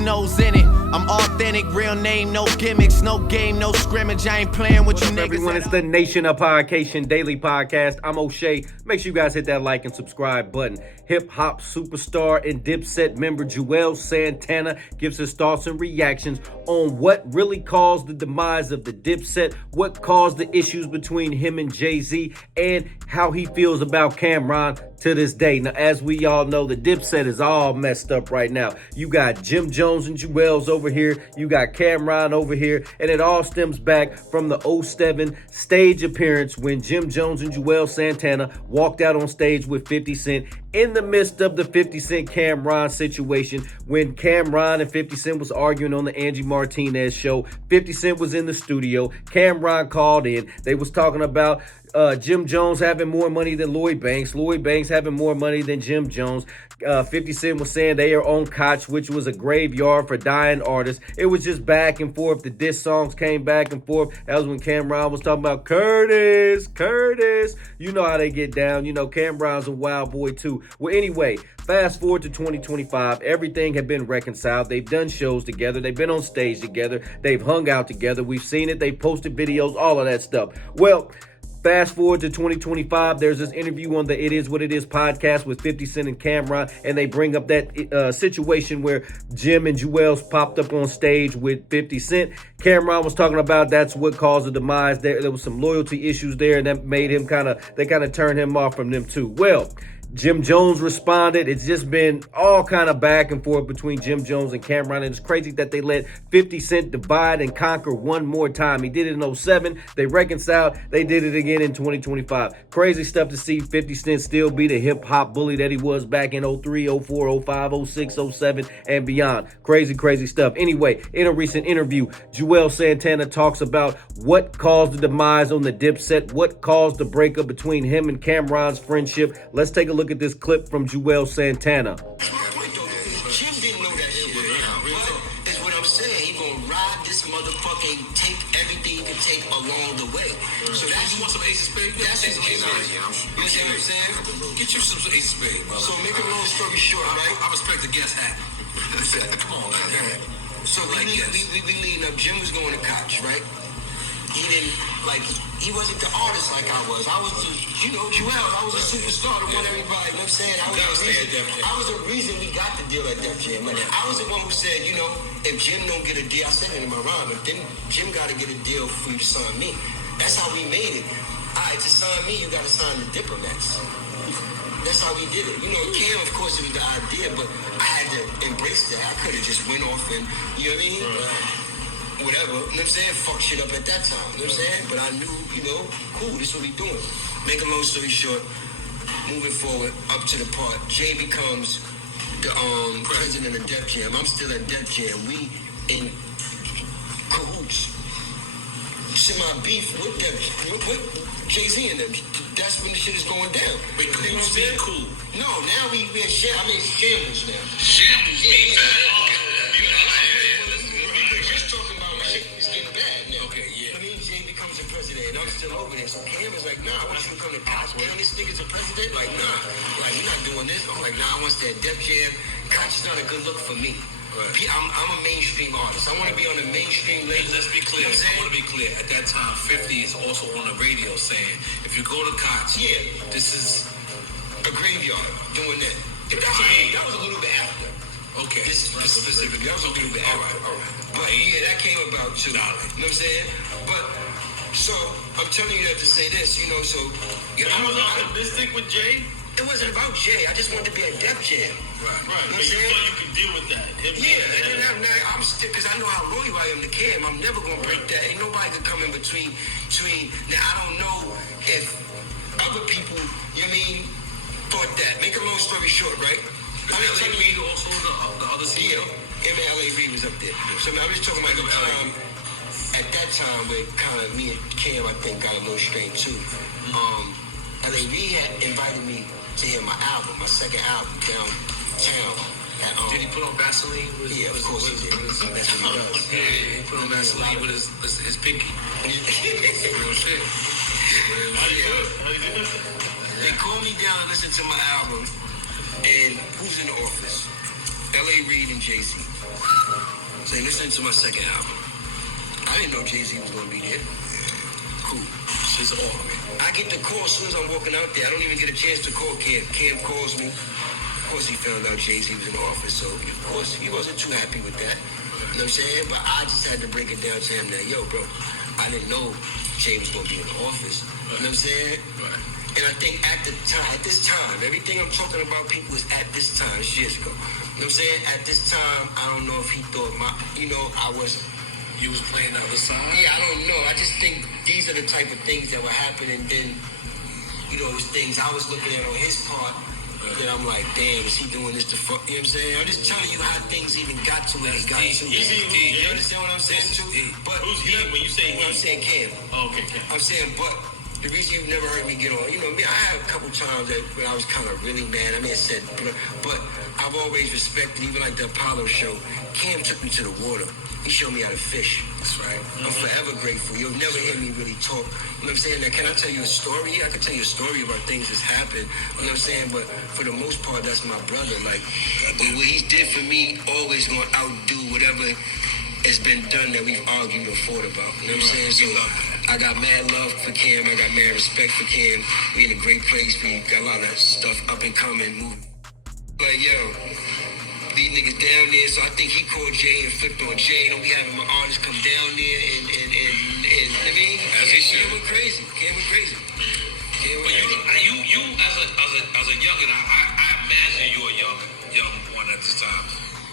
nose in it. I'm authentic, real name, no gimmicks, no game, no scrimmage. I ain't playing with you niggas. Everyone, it's the Nation of Podcation Daily Podcast. I'm O'Shea. Make sure you guys hit that like and subscribe button. Hip-hop superstar and Dipset member Juelz Santana gives his thoughts and reactions on what really caused the demise of the Dipset, what caused the issues between him and Jay-Z, and how he feels about Cameron to this day. Now, as we all know, the Dipset is all messed up right now. You got Jim Jones and Juelz over here. You got Cameron over here. And it all stems back from the 07 stage appearance when Jim Jones and Juelz Santana walked out on stage with 50 Cent in the midst of the 50 Cent Cameron situation. When Cameron and 50 Cent was arguing on the Angie Martinez show, 50 Cent was in the studio. Cameron called in. They was talking about Jim Jones having more money than Lloyd Banks having more money than Jim Jones. 50 Cent was saying they are on Koch, which was a graveyard for dying artists. It was just back and forth. The diss songs came back and forth. That was when Cameron was talking about Curtis. You know how they get down. You know, Cameron's a wild boy too. Well, anyway, fast forward to 2025. Everything had been reconciled. They've done shows together. They've been on stage together. They've hung out together. We've seen it. They've posted videos, all of that stuff. Well, fast forward to 2025, there's this interview on the It Is What It Is podcast with 50 Cent and Cameron, and they bring up that situation where Jim and Juelz popped up on stage with 50 Cent. Cameron was talking about that's what caused the demise. There was some loyalty issues there, and that made him kind of turned him off from them too. Well, Jim Jones responded. It's just been all kind of back and forth between Jim Jones and Cameron. And it's crazy that they let 50 Cent divide and conquer one more time. He did it in 07. They reconciled. They did it again in 2025. Crazy stuff to see 50 Cent still be the hip-hop bully that he was back in 03, 04, 05, 06, 07, and beyond. Crazy stuff. Anyway, in a recent interview, Juelz Santana talks about what caused the demise on the Dipset, what caused the breakup between him and Cameron's friendship. Let's take a look at this clip from Juelz Santana. Jim didn't know that shit. That's what I'm saying. He gonna ride this motherfucking, take everything he can take along the way. So that's you want some Ace of Spades? That's his Ace of Spades. You see what I'm saying? Get you some Ace of Spades, brother. So make a long story short, right? I respect the guest hat. Come on, man. So we leading up. Jim was going to Koch, right? He didn't, he wasn't the artist like I was. I was the, Juelz, I was a superstar to win everybody. You know what I'm saying? I was the reason we got the deal at Def Jam. And I was the one who said, if Jim don't get a deal, I said it in my rhyme, if Jim got to get a deal for you to sign me. That's how we made it. All right, to sign me, you got to sign the Diplomats. That's how we did it. Cam, of course, it was the idea, but I had to embrace that. I could have just went off and, you know what I mean? Whatever, you know what I'm saying? Fuck shit up at that time, you know what I'm saying? But I knew, cool, this is what we doing. Make a long story short, moving forward, up to the part, Jay becomes the president of Def Jam. I'm still at Def Jam. We in cahoots. Semi-beef with Jay-Z and them. That's when the shit is going down. Wait, cahoots being cool? No, now we in shambles now. Shambles? Yeah. Over there. So Cam was like, nah, why don't you come to Koch? Man, this nigga's a president? Like, nah. You're not doing this. I'm like, nah, I want that Def Jam. Koch is not a good look for me. Right. I'm a mainstream artist. I want to be on the mainstream label. Let's be clear. I want to be clear. At that time, 50 is also on the radio saying, if you go to Koch, this is a graveyard doing that. That was a little bit after. Okay. This specifically, that was a little bit after. All right. But that came about too. You know what I'm saying? But so I'm telling you that to say this, so you was optimistic with Jay? It wasn't about Jay. I just wanted to be at Def Jam. Right. But you thought you could deal with that. And then I'm still, because I know how loyal I am to Cam. I'm never gonna break that. Ain't nobody can come in between. Now I don't know if other people, thought that. Make a long story short, right? L.A. Reid also the other CEO. L.A. Reid was up there. So I was talking about the time. At that time, where kind of me and Cam, I think, got a little straight too. L.A. Reid had invited me to hear my album, my second album, downtown. Did he put on Vaseline? Yeah, of course he did. That's what he does. He put on Vaseline with his pinky. Real shit. They called me down and listened to my album, and who's in the office? L.A. Reid and Jay-Z. Say, listen to my second album. I didn't know Jay-Z was gonna be there. Cool. Shit's off, man. I get the call as soon as I'm walking out there. I don't even get a chance to call Cam. Cam calls me. Of course, he found out Jay-Z was in the office, so of course he wasn't too happy with that. You know what I'm saying? But I just had to break it down to him that, yo, bro, I didn't know Jay was gonna be in the office. You know what I'm saying? Right. And I think at this time, everything I'm talking about, people, is at this time. It's years ago. You know what I'm saying? At this time, I don't know if he thought I was. You was playing out the side? Yeah, I don't know. I just think these are the type of things that were happening. Then, it was things I was looking at on his part. That I'm like, damn, is he doing this to fuck? You know what I'm saying? I'm just telling you how things even got to where they got to. You understand what I'm saying, too? But who's he when you say he? I'm saying Cam. Oh, okay. I'm saying, but the reason you've never heard me get on, I had a couple times that when I was kind of really mad. I said, but I've always respected, even like the Apollo show. Cam took me to the water. He showed me how to fish. That's right. I'm forever grateful. You'll never hear me really talk. You know what I'm saying? Now, can I tell you a story? I can tell you a story about things that's happened. You know what I'm saying? But for the most part, that's my brother. Like, but what he did for me always going to outdo whatever has been done that we've argued or fought about. You know what I'm saying? So I got mad love for Cam. I got mad respect for Cam. We in a great place. We got a lot of stuff up and coming. Like, yo, these niggas down there, so I think he called Jay and flipped on Jay. We having my artists come down there and I mean, Cam went crazy. But you as a youngin', I imagine you a young one at this time.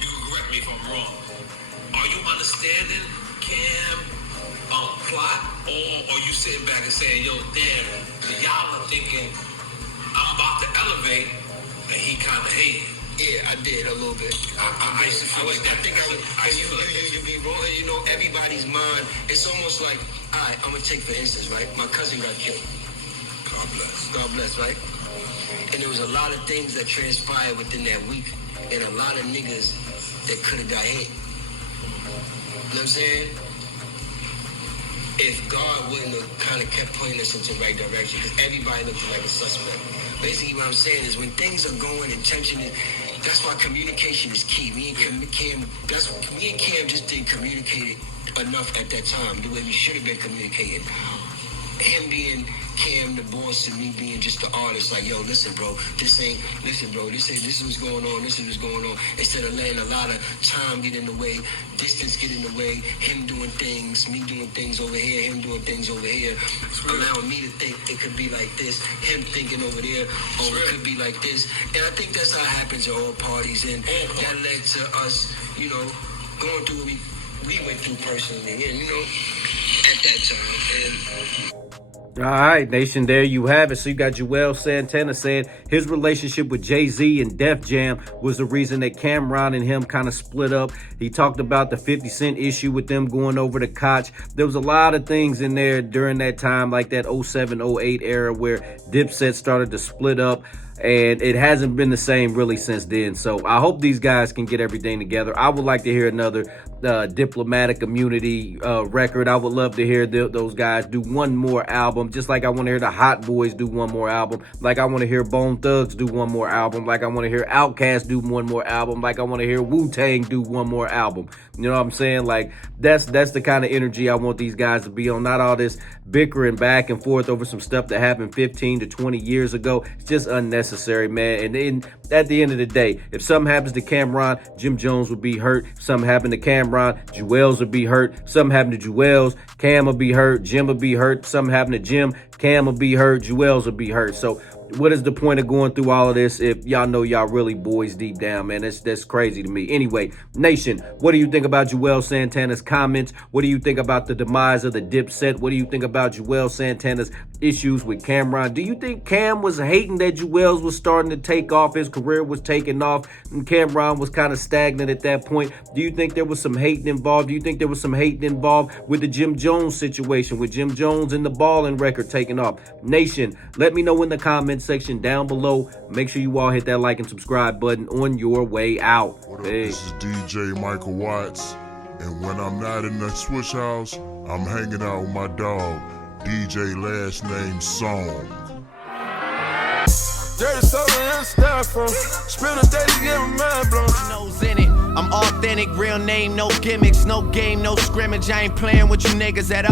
You can correct me if I'm wrong. Are you understanding Cam plot, or are you sitting back and saying, yo, damn, y'all are thinking I'm about to elevate, and he kind of hated? Yeah, I did a little bit. I used to feel like that. I used to be wrong. Everybody's mind. It's almost like, all right, I'm gonna take for instance, right? My cousin got killed. God bless, right? And there was a lot of things that transpired within that week, and a lot of niggas that could have got hit. You know what I'm saying? If God wouldn't have kind of kept pointing us into the right direction, because everybody looked like a suspect. Basically, what I'm saying is when things are going and tension is, that's why communication is key. Me and Cam just didn't communicate enough at that time, the way we should have been communicating. Him being Cam, the boss, and me being just the artist, like, yo, listen, bro, this is what's going on, this is what's going on. Instead of letting a lot of time get in the way, distance get in the way, him doing things, me doing things over here, him doing things over here, allowing me to think it could be like this, him thinking over there, or it could be like this. And I think that's how it happens at all parties, and that led to us, going through what we went through personally, and, at that time. And all right, Nation, there you have it. So you got Juelz Santana saying his relationship with Jay-Z and Def Jam was the reason that Cameron and him kind of split up. He talked about the 50 Cent issue with them going over to Koch. There was a lot of things in there during that time, like that 07, 08 era where Dipset started to split up. And it hasn't been the same really since then. So I hope these guys can get everything together. I would like to hear another diplomatic immunity record. I would love to hear those guys do one more album, just like I want to hear the Hot Boys do one more album, like I want to hear Bone Thugs do one more album, like I want to hear Outkast do one more album, like I want to hear Wu-Tang do one more album. You know what I'm saying? Like that's the kind of energy I want these guys to be on. Not all this bickering back and forth over some stuff that happened 15 to 20 years ago. It's just unnecessary, man. And then at the end of the day, if something happens to Cameron, Jim Jones would be hurt. If something happened to Cameron, Juelz would be hurt. If something happened to Juelz, Cam would be hurt. Jim would be hurt. If something happened to Jim, Cam would be hurt. Juelz would be hurt. So what is the point of going through all of this if y'all know y'all really boys deep down, man? That's crazy to me. Anyway, Nation, what do you think about Juelz Santana's comments? What do you think about the demise of the Dipset? What do you think about Juelz Santana's issues with Cameron? Do you think Cam was hating that Juelz was starting to take off, his career was taking off, and Cameron was kind of stagnant at that point? Do you think there was some hating involved? Do you think there was some hating involved with the Jim Jones situation, with Jim Jones and the Ballin' record taking off? Nation, let me know in the comments section down below. Make sure you all hit that like and subscribe button on your way out. What up, this is DJ Michael Watts, and when I'm not in the switch house, I'm hanging out with my dog, DJ last name Song. Dirty soda and styrofoam. Spend a day to get my mind blown. Nose in it. I'm authentic, real name, no gimmicks, no game, no scrimmage. I ain't playing with you niggas at all.